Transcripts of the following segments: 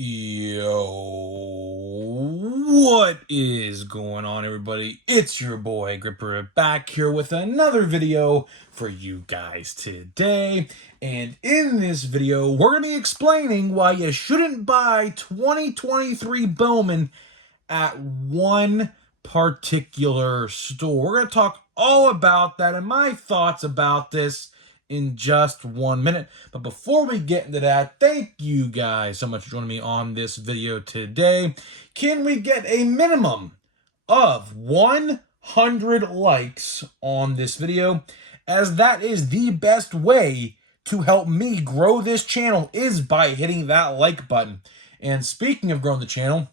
Yo, what is going on, everybody? It's your boy Gripper back here with another video for you guys today. And in this video, we're going to be explaining why you shouldn't buy 2023 Bowman at one particular store. We're going to talk all about that and my thoughts about this in just 1 minute. But before we get into that, thank you guys so much for joining me on this video today. Can we get a minimum of 100 likes on this video, as that is the best way to help me grow this channel, is by hitting that like button. And speaking of growing the channel,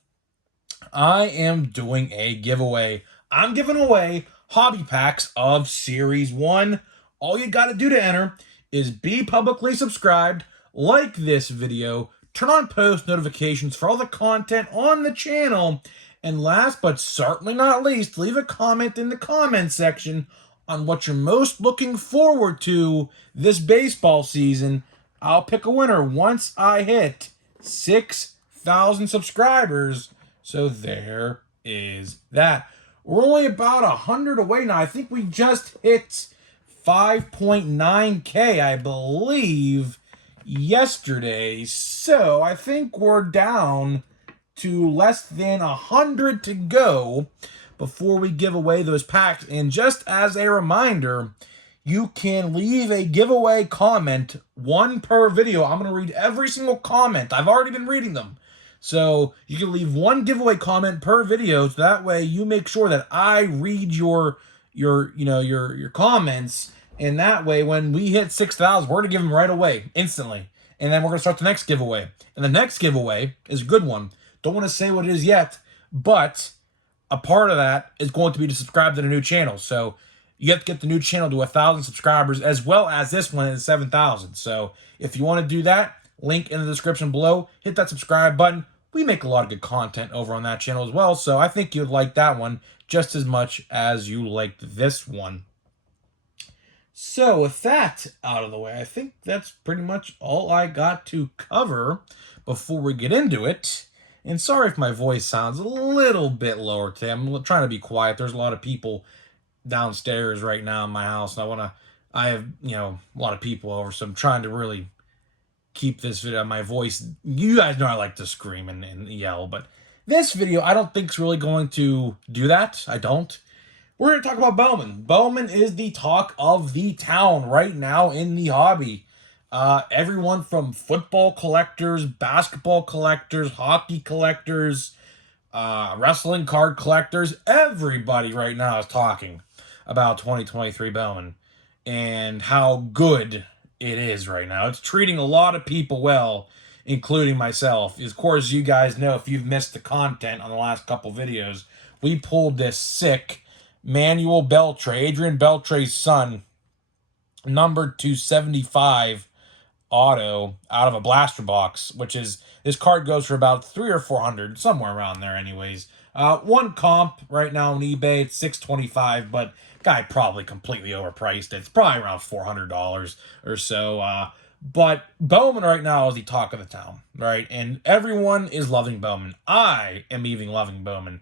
I am doing a giveaway. I'm giving away hobby packs of Series 1. All you got to do to enter is be publicly subscribed, like this video, turn on post notifications for all the content on the channel, and last but certainly not least, leave a comment in the comment section on what you're most looking forward to this baseball season. I'll pick a winner once I hit 6,000 subscribers. So there is that. We're only about 100 away now. I think we just hit 5.9K, I believe, yesterday. So I think we're down to less than 100 to go before we give away those packs. And just as a reminder, you can leave a giveaway comment, one per video. I'm going to read every single comment. I've already been reading them. So you can leave one giveaway comment per video, so that way you make sure that I read your comments, and that way when we hit 6,000, we're gonna give them right away, instantly, and then we're gonna start the next giveaway. And the next giveaway is a good one. Don't want to say what it is yet, but a part of that is going to be to subscribe to the new channel. So you have to get the new channel to 1,000 subscribers, as well as this one at 7,000. So if you want to do that, link in the description below. Hit that subscribe button. We make a lot of good content over on that channel as well, so I think you'd like that one just as much as you liked this one. So with that out of the way, I think that's pretty much all I got to cover before we get into it. And sorry if my voice sounds a little bit lower today. I'm trying to be quiet. There's a lot of people downstairs right now in my house, and I have, a lot of people over, so I'm trying to really keep this video, my voice. You guys know I like to scream and yell, but this video I don't think is really going to do that. I don't. We're going to talk about Bowman. Bowman is the talk of the town right now in the hobby. Everyone from football collectors, basketball collectors, hockey collectors, wrestling card collectors, everybody right now is talking about 2023 Bowman and how good it is right now. It's treating a lot of people well, including myself. Of course, you guys know, if you've missed the content on the last couple videos, we pulled this sick Manuel Beltre, Adrian Beltre's son, numbered 275 auto out of a blaster box, which is, this card goes for about 300 or 400, somewhere around there anyways. One comp right now on eBay, it's $625, but guy probably completely overpriced it. It's probably around $400 or so. But Bowman right now is the talk of the town, right? And everyone is loving Bowman. I am even loving Bowman.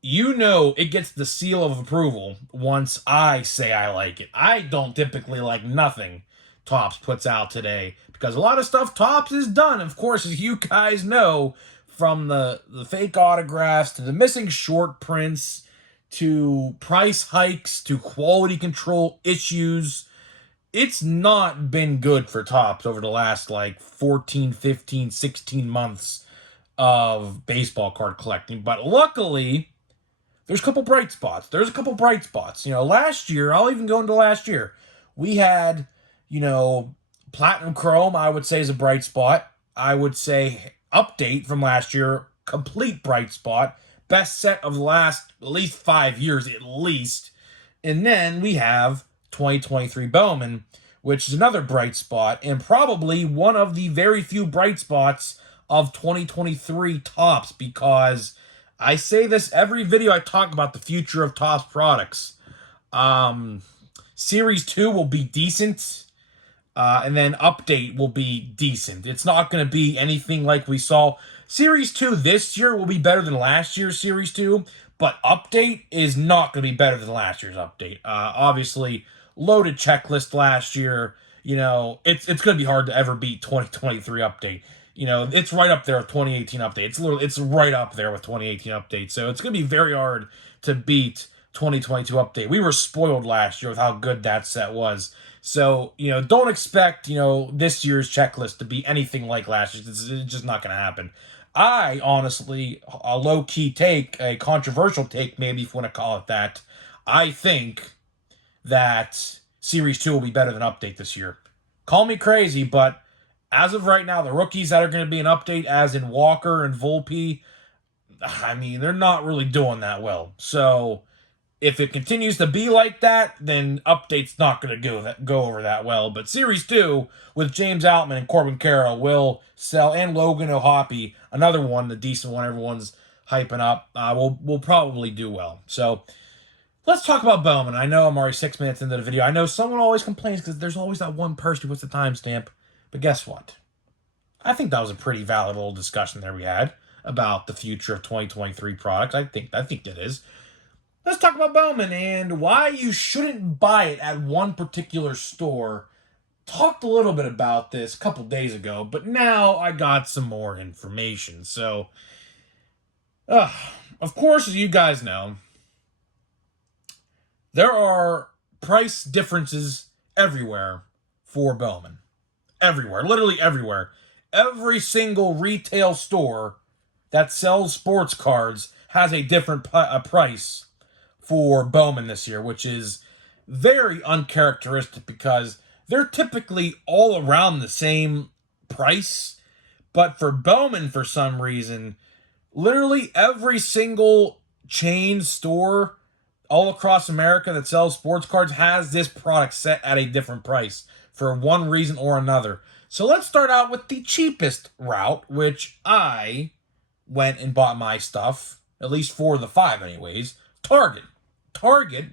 You know, it gets the seal of approval once I say I like it. I don't typically like nothing Topps puts out today, because a lot of stuff Topps has done, of course, as you guys know, from the fake autographs to the missing short prints to price hikes to quality control issues, it's not been good for Topps over the last 14, 15, 16 months of baseball card collecting. But luckily, there's a couple bright spots. Last year, I'll even go into last year, we had, Platinum Chrome, I would say, is a bright spot. I would say Update from last year, complete bright spot. Best set of the last at least 5 years, at least. And then we have 2023 Bowman, which is another bright spot, and probably one of the very few bright spots of 2023 Topps, because I say this every video I talk about the future of Topps products. Series 2 will be decent. And then update will be decent. It's not going to be anything like we saw. Series 2 this year will be better than last year's Series 2, but update is not going to be better than last year's update. Obviously, loaded checklist last year. It's going to be hard to ever beat 2023 update. It's right up there with 2018 update. It's right up there with 2018 update. So it's going to be very hard to beat 2022 update. We were spoiled last year with how good that set was. So, don't expect, this year's checklist to be anything like last year's. It's just not going to happen. I honestly, a low-key take, a controversial take, maybe if you want to call it that, I think that Series 2 will be better than Update this year. Call me crazy, but as of right now, the rookies that are going to be an Update, as in Walker and Volpe, I mean, they're not really doing that well. So if it continues to be like that, then Update's not going to go over that well. But Series 2, with James Outman and Corbin Carroll, will sell, and Logan O'Hoppe, another one, the decent one everyone's hyping up, will probably do well. So let's talk about Bowman. I know I'm already 6 minutes into the video. I know someone always complains because there's always that one person who puts the timestamp. But guess what? I think that was a pretty valid little discussion there we had about the future of 2023 products. I think it is. Let's talk about Bowman and why you shouldn't buy it at one particular store. Talked a little bit about this a couple days ago, but now I got some more information. So, of course, as you guys know, there are price differences everywhere for Bowman. Everywhere. Literally everywhere. Every single retail store that sells sports cards has a different price for Bowman this year, which is very uncharacteristic because they're typically all around the same price. But for Bowman, for some reason, literally every single chain store all across America that sells sports cards has this product set at a different price for one reason or another. So let's start out with the cheapest route, which I went and bought my stuff, at least 4 of the 5 anyways, Target. Target,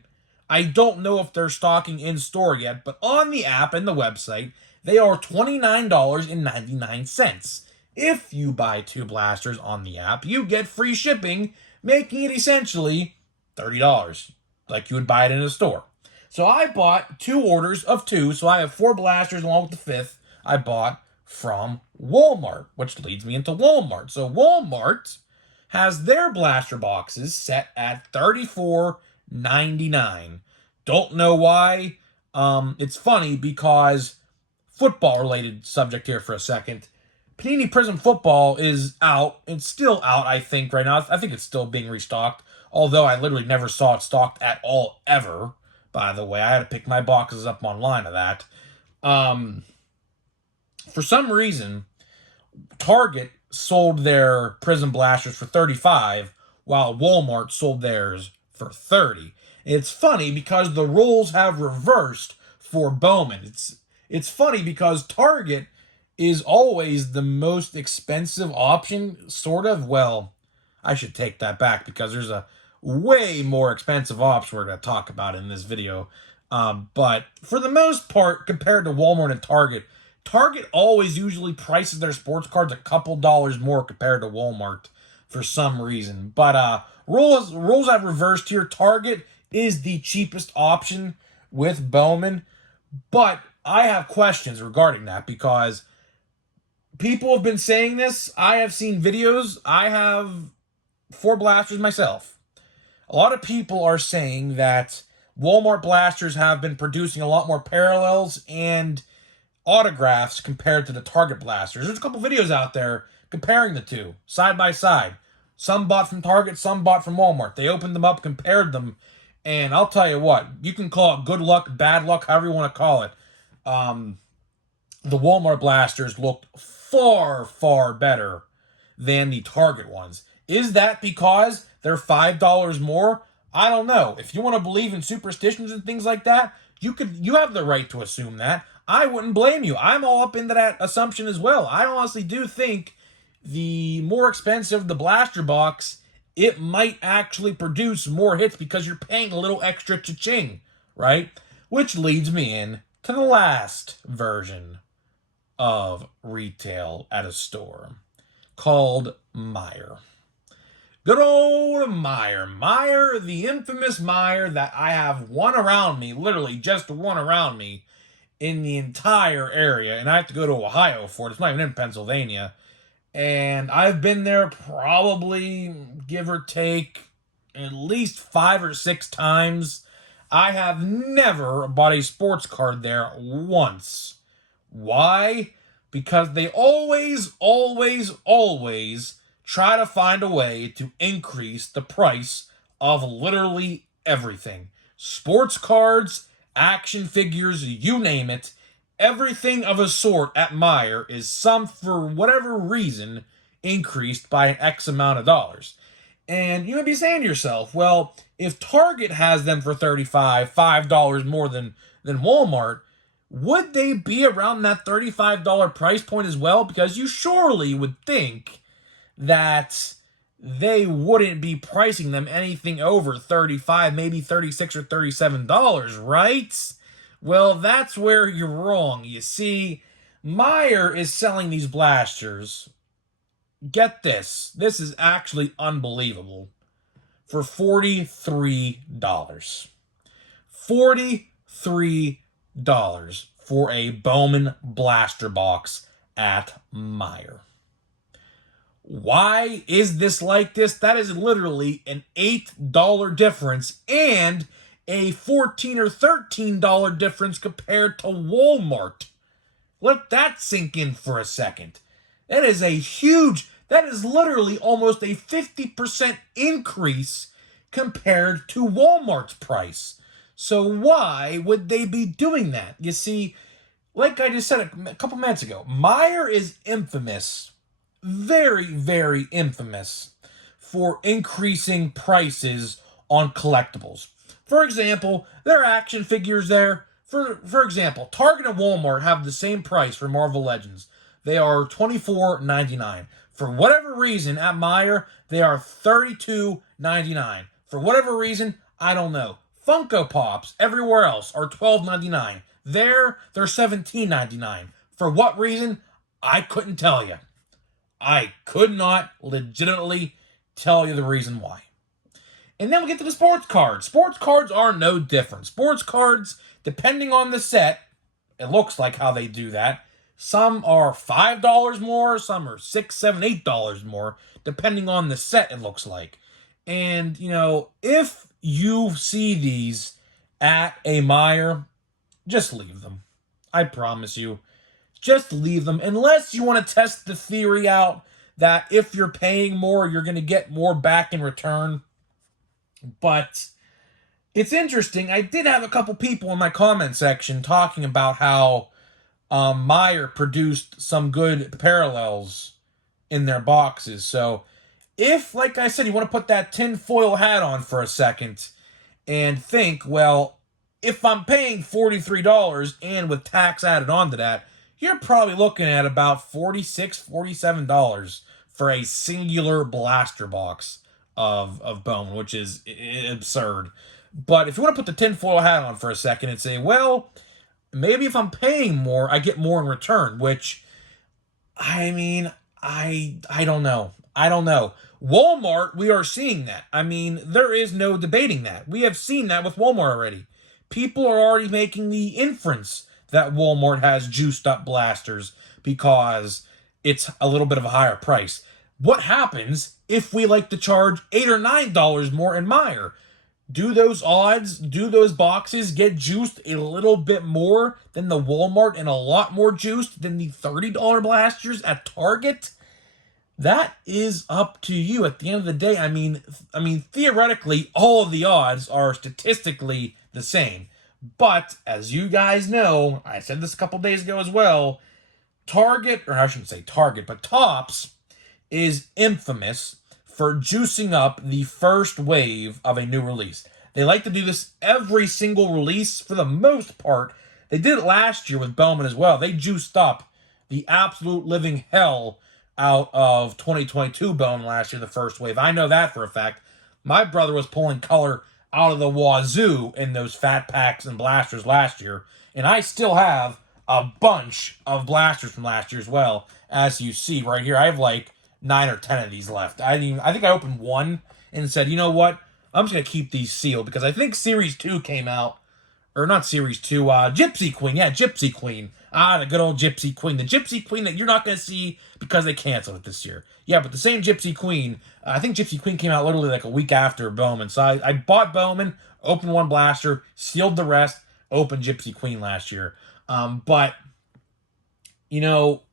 I don't know if they're stocking in store yet, but on the app and the website, they are $29.99. If you buy 2 blasters on the app, you get free shipping, making it essentially $30, like you would buy it in a store. So I bought 2 orders of 2, so I have 4 blasters along with the 5th I bought from Walmart, which leads me into Walmart. So Walmart has their blaster boxes set at $34.99. Don't know why. It's funny because football-related subject here for a second. Panini Prism Football is out. It's still out, I think, right now. I think it's still being restocked, although I literally never saw it stocked at all, ever, by the way. I had to pick my boxes up online of that. For some reason, Target sold their Prism Blasters for $35, while Walmart sold theirs for $30. It's funny because the roles have reversed for Bowman. It's funny because Target is always the most expensive option, sort of. Well, I should take that back because there's a way more expensive option we're going to talk about in this video. But for the most part, compared to Walmart and Target always usually prices their sports cards a couple dollars more compared to Walmart for some reason. But rules have reversed here. Target is the cheapest option with Bowman. But I have questions regarding that because people have been saying this. I have seen videos. I have 4 blasters myself. A lot of people are saying that Walmart blasters have been producing a lot more parallels and autographs compared to the Target blasters. There's a couple videos out there comparing the two, side by side. Some bought from Target, some bought from Walmart. They opened them up, compared them, and I'll tell you what, you can call it good luck, bad luck, however you want to call it. The Walmart blasters looked far, far better than the Target ones. Is that because they're $5 more? I don't know. If you want to believe in superstitions and things like that, you have the right to assume that. I wouldn't blame you. I'm all up into that assumption as well. I honestly do think the more expensive the blaster box, it might actually produce more hits because you're paying a little extra cha-ching, right? Which leads me in to the last version of retail at a store called Meijer. Good old Meijer. Meijer, the infamous Meijer that I have one around me, literally just one around me in the entire area. And I have to go to Ohio for it. It's not even in Pennsylvania. And I've been there probably, give or take, at least 5 or 6 times. I have never bought a sports card there once. Why? Because they always try to find a way to increase the price of literally everything. Sports cards, action figures, you name it. Everything of a sort at Meijer is for whatever reason, increased by an X amount of dollars. And you may be saying to yourself, well, if Target has them for $5 more than Walmart, would they be around that $35 price point as well? Because you surely would think that they wouldn't be pricing them anything over $35, maybe $36 or $37, right? Well, that's where you're wrong. You see, Meijer is selling these blasters. Get this. This is actually unbelievable. For $43. $43 for a Bowman Blaster Box at Meijer. Why is this like this? That is literally an $8 difference and a $14 or $13 difference compared to Walmart. Let that sink in for a second. That is literally almost a 50% increase compared to Walmart's price. So why would they be doing that? You see, like I just said a couple minutes ago, Meijer is infamous, very, very infamous, for increasing prices on collectibles. For example, there are action figures there. For example, Target and Walmart have the same price for Marvel Legends. They are $24.99. For whatever reason, at Meijer, they are $32.99. For whatever reason, I don't know. Funko Pops everywhere else are $12.99. They're $17.99. For what reason? I couldn't tell you. I could not legitimately tell you the reason why. And then we get to the sports cards. Sports cards are no different. Sports cards, depending on the set, it looks like how they do that. Some are $5 more, some are $6, $7, $8 more, depending on the set, it looks like. And, if you see these at a Meijer, just leave them. I promise you. Just leave them. Unless you want to test the theory out that if you're paying more, you're going to get more back in return. But it's interesting. I did have a couple people in my comment section talking about how Meijer produced some good parallels in their boxes. So if, like I said, you want to put that tinfoil hat on for a second and think, well, if I'm paying $43 and with tax added onto that, you're probably looking at about $46, $47 for a singular blaster box of Bowman, which is absurd. But if you want to put the tinfoil hat on for a second and say, well, maybe if I'm paying more, I get more in return, which, I mean, I don't know. I don't know. Walmart, we are seeing that. I mean, there is no debating that. We have seen that with Walmart already. People are already making the inference that Walmart has juiced up blasters because it's a little bit of a higher price. What happens if we like to charge $8 or $9 more in Meijer? Do those boxes get juiced a little bit more than the Walmart and a lot more juiced than the $30 blasters at Target? That is up to you at the end of the day. I mean, theoretically, all of the odds are statistically the same. But, as you guys know, I said this a couple days ago as well, Target, or I shouldn't say Target, but Topps is infamous for juicing up the first wave of a new release. They like to do this every single release for the most part. They did it last year with Bowman as well. They juiced up the absolute living hell out of 2022 Bowman last year, the first wave. I know that for a fact. My brother was pulling color out of the wazoo in those fat packs and blasters last year. And I still have a bunch of blasters from last year as well. As you see right here, I have like 9 or 10 of these left. I think I opened one and said, you know what? I'm just going to keep these sealed because I think Series 2 came out, or not Series 2, Gypsy Queen. Yeah, Gypsy Queen. The good old Gypsy Queen. The Gypsy Queen that you're not going to see because they canceled it this year. Yeah, but the same Gypsy Queen, I think Gypsy Queen came out literally like a week after Bowman. So I bought Bowman, opened one blaster, sealed the rest, opened Gypsy Queen last year. But, you know,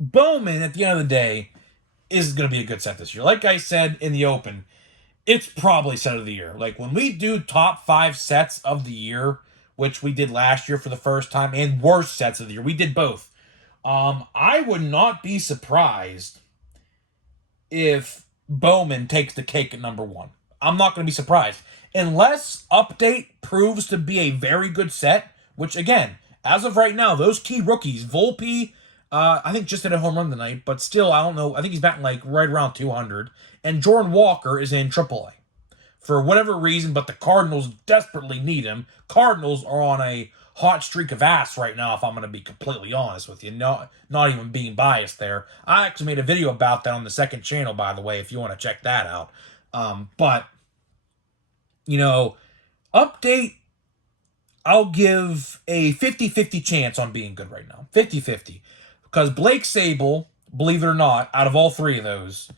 Bowman, at the end of the day, is going to be a good set this year. Like I said in the open, it's probably set of the year. Like when we do top 5 sets of the year, which we did last year for the first time, and worst sets of the year, we did both. I would not be surprised if Bowman takes the cake at number 1. I'm not going to be surprised. Unless Update proves to be a very good set, which again, as of right now, those key rookies, Volpe, I think just hit a home run tonight, but still, I don't know. I think he's batting like right around 200. And Jordan Walker is in AAA. For whatever reason, but the Cardinals desperately need him. Cardinals are on a hot streak of ass right now, if I'm going to be completely honest with you. Not even being biased there. I actually made a video about that on the second channel, by the way, if you want to check that out. But, you know, Update, I'll give a 50-50 chance on being good right now. 50-50. Because Blake Sable, believe it or not, out of all 3 of those,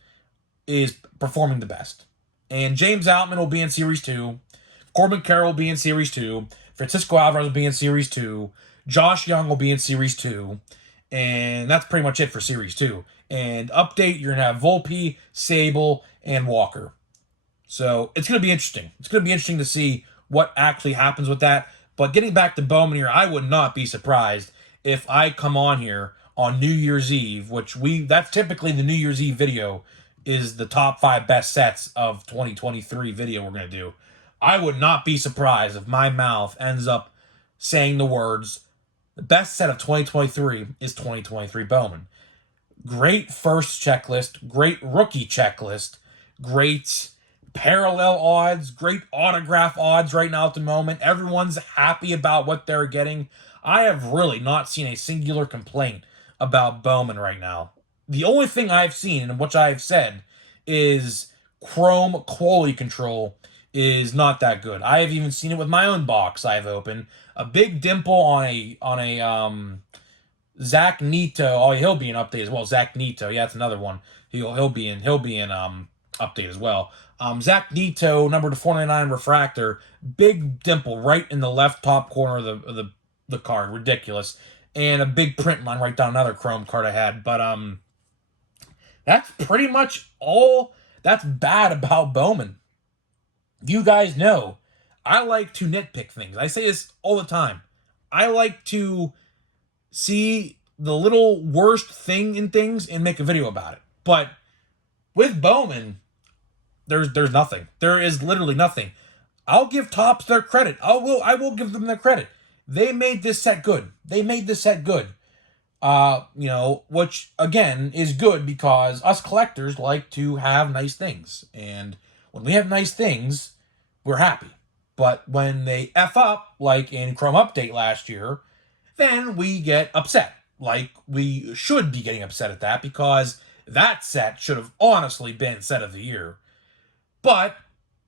is performing the best. And James Outman will be in Series 2. Corbin Carroll will be in Series 2. Francisco Alvarez will be in Series 2. Josh Young will be in Series 2. And that's pretty much it for Series 2. And Update, you're going to have Volpe, Sable, and Walker. So it's going to be interesting. It's going to be interesting to see what actually happens with that. But getting back to Bowman here, I would not be surprised if I come on here on New Year's Eve, that's typically the New Year's Eve video, is the top 5 best sets of 2023 video we're going to do. I would not be surprised if my mouth ends up saying the words, the best set of 2023 is 2023 Bowman. Great first checklist, great rookie checklist, great parallel odds, great autograph odds right now at the moment. Everyone's happy about what they're getting. I have really not seen a singular complaint about Bowman right now. The only thing I've seen, and which I've said, is Chrome quality control is not that good. I have even seen it with my own box I've opened. A big dimple on a Zach Neto. Oh, he'll be in update as well. Zach Neto, yeah, that's another one. He'll be in update as well. Zach Neto, number 499 refractor, big dimple right in the left top corner of the card, ridiculous, and a big print line right down another Chrome card I had. But that's pretty much all that's bad about Bowman. You guys know, I like to nitpick things. I say this all the time. I like to see the little worst thing in things and make a video about it. But with Bowman, there's nothing. There is literally nothing. I'll give Topps their credit. I will give them their credit. They made this set good. Which again is good because us collectors like to have nice things. And when we have nice things, we're happy. But when they F up, like in Chrome Update last year, then we get upset. Like, we should be getting upset at that because that set should have honestly been set of the year. But,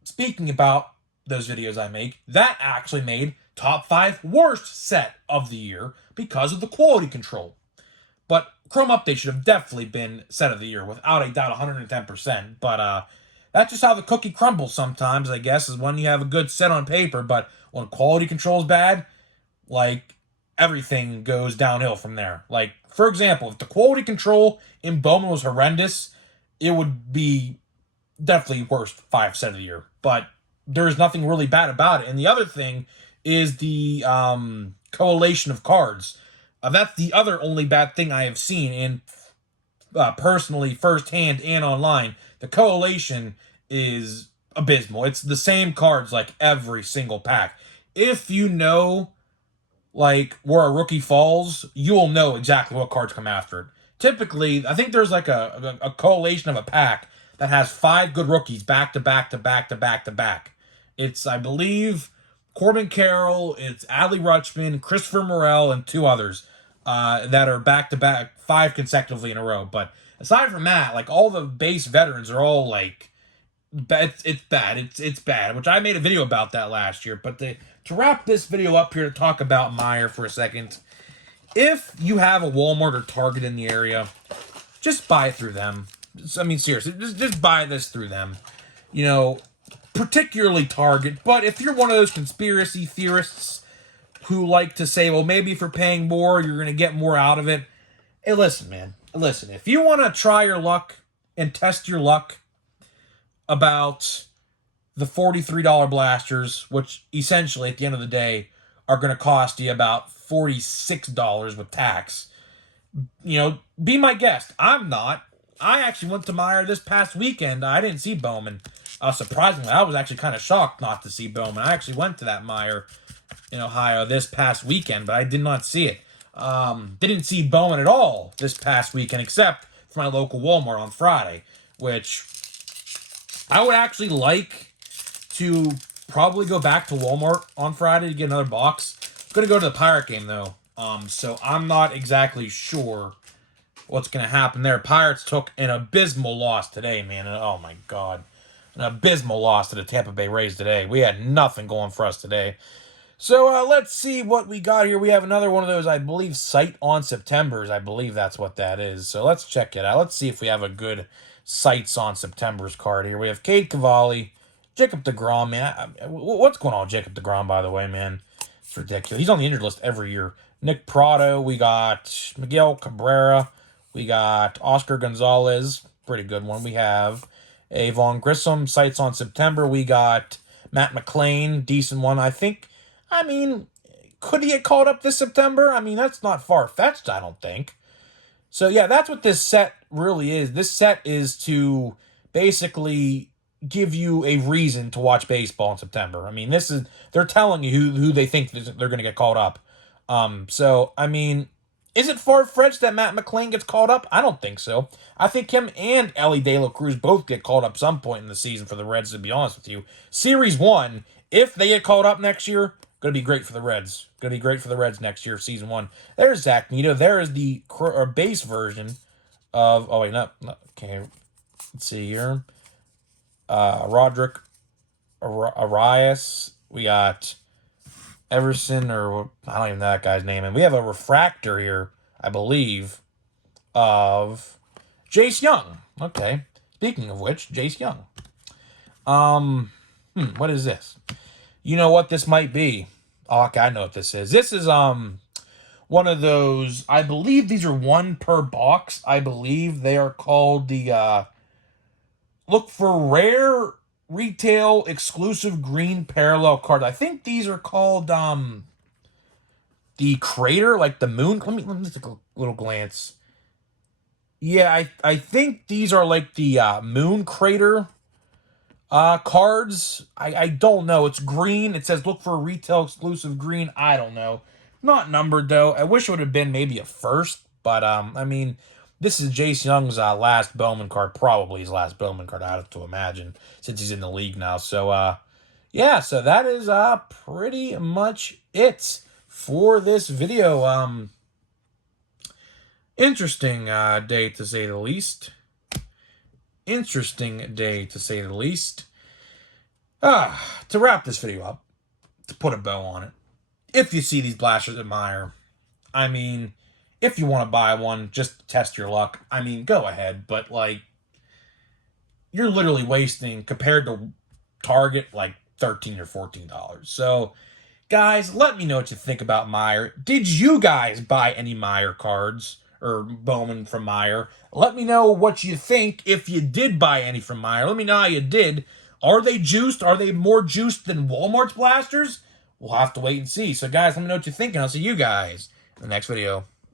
speaking about those videos I make, that actually made top 5 worst set of the year because of the quality control. But Chrome Update should have definitely been set of the year, without a doubt, 110%. But that's just how the cookie crumbles sometimes, I guess, is when you have a good set on paper. But when quality control is bad, like, everything goes downhill from there. Like, for example, if the quality control in Bowman was horrendous, it would be definitely worst 5 set of the year. But there's nothing really bad about it. And the other thing is the collation of cards. That's the other only bad thing I have seen in personally, firsthand and online. The collation is abysmal. It's the same cards like every single pack. If you know like where a rookie falls, you'll know exactly what cards come after it. Typically, I think there's like a collation of a pack that has 5 good rookies back to back to back to back to back. It's, I believe, Corbin Carroll, it's Adley Rutschman, Christopher Morel, and 2 others that are back-to-back 5 consecutively in a row. But aside from that, like, all the base veterans are all, like, it's bad. It's bad, which I made a video about that last year. But to wrap this video up here to talk about Meijer for a second, if you have a Walmart or Target in the area, just buy it through them. I mean, seriously, just buy this through them. You know, particularly Target. But if you're one of those conspiracy theorists who like to say, well, maybe if you're paying more, you're going to get more out of it. Hey, listen, man. Listen, if you want to try your luck and test your luck about the $43 blasters, which essentially at the end of the day are going to cost you about $46 with tax, you know, be my guest. I'm not. I actually went to Meijer this past weekend. I didn't see Bowman. Surprisingly, I was actually kind of shocked not to see Bowman. I actually went to that Meijer in Ohio this past weekend, but I did not see it. Didn't see Bowman at all this past weekend, except for my local Walmart on Friday, which I would actually like to probably go back to Walmart on Friday to get another box. I'm going to go to the Pirate game, though. So I'm not exactly sure what's going to happen there. Pirates took an abysmal loss today, man. Oh, my God. An abysmal loss to the Tampa Bay Rays today. We had nothing going for us today. So let's see what we got here. We have another one of those, I believe, Sight on Septembers. I believe that's what that is. So let's check it out. Let's see if we have a good Sights on Septembers card here. We have Cade Cavalli, Jacob deGrom, man. What's going on with Jacob deGrom, by the way, man? It's ridiculous. He's on the injured list every year. Nick Prado. We got Miguel Cabrera. We got Oscar Gonzalez. Pretty good one. We have Avon Grissom, Sights on September. We got Matt McLean. Decent one, I think. I mean, could he get called up this September? I mean, that's not far-fetched, I don't think. So, yeah, that's what this set really is. This set is to basically give you a reason to watch baseball in September. I mean, they're telling you who they think they're going to get called up. So, I mean, is it far-fetched that Matt McLean gets called up? I don't think so. I think him and Ellie De La Cruz both get called up some point in the season for the Reds, to be honest with you. Series 1, if they get called up next year, going to be great for the Reds. Going to be great for the Reds next year, season 1. There's Zach Neto. There is the base version of... Oh, wait, no. Okay, let's see here. Roderick Arias. We got Everson, or I don't even know that guy's name. And we have a refractor here, I believe, of Jace Young. Okay. Speaking of which, Jace Young. What is this? You know what this might be? Oh, okay, I know what this is. This is one of those, I believe these are 1 per box. I believe they are called the look for rare retail exclusive green parallel card. I think these are called the crater, like the moon. Let me take a little glance. Yeah, I think these are like the moon crater cards. I don't know. It's green. It says look for a retail exclusive green. I don't know. Not numbered, though. I wish it would have been maybe a first. But, I mean, this is Jace Young's last Bowman card. Probably his last Bowman card, I have to imagine, since he's in the league now. So, yeah. So that is pretty much it for this video. Interesting day, to say the least. Interesting day, to say the least. To wrap this video up, to put a bow on it, if you see these blasters at Meijer, I mean, if you want to buy one, just to test your luck, I mean, go ahead. But, like, you're literally wasting, compared to Target, like $13 or $14. So, guys, let me know what you think about Meijer. Did you guys buy any Meijer cards? Or Bowman from Meijer? Let me know what you think if you did buy any from Meijer. Let me know how you did. Are they juiced? Are they more juiced than Walmart's blasters? We'll have to wait and see. So, guys, let me know what you think, and I'll see you guys in the next video.